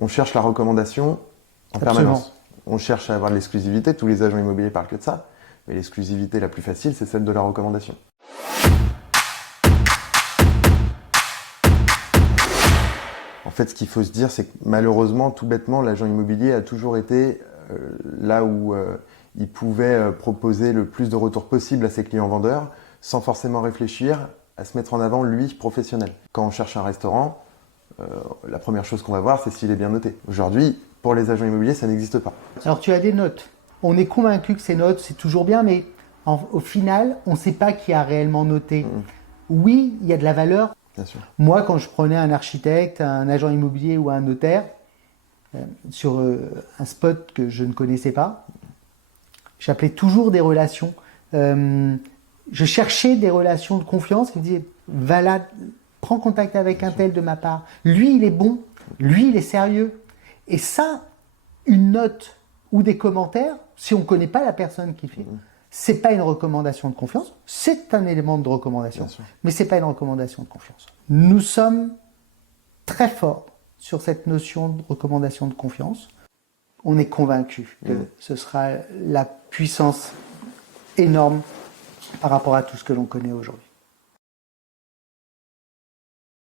On cherche la recommandation en permanence. On cherche à avoir de l'exclusivité. Tous les agents immobiliers parlent que de ça. Mais l'exclusivité la plus facile, c'est celle de la recommandation. En fait, ce qu'il faut se dire, c'est que malheureusement, tout bêtement, l'agent immobilier a toujours été là où il pouvait proposer le plus de retours possible à ses clients vendeurs, sans forcément réfléchir à se mettre en avant, lui, professionnel. Quand on cherche un restaurant, la première chose qu'on va voir, c'est s'il est bien noté. Aujourd'hui, pour les agents immobiliers, ça n'existe pas. Alors tu as des notes. On est convaincu que ces notes, c'est toujours bien, mais au final, on ne sait pas qui a réellement noté. Oui, il y a de la valeur. Bien sûr. Moi, quand je prenais un architecte, un agent immobilier ou un notaire sur un spot que je ne connaissais pas, j'appelais toujours des relations. Je cherchais des relations de confiance. Il me disait, va là, prends contact avec un tel de ma part. Lui, il est bon. Lui, il est sérieux. Et ça, une note ou des commentaires, si on ne connaît pas la personne qui fait, c'est pas une recommandation de confiance. C'est un élément de recommandation, mais c'est pas une recommandation de confiance. Nous sommes très forts sur cette notion de recommandation de confiance. On est convaincu que ce sera la puissance énorme par rapport à tout ce que l'on connaît aujourd'hui.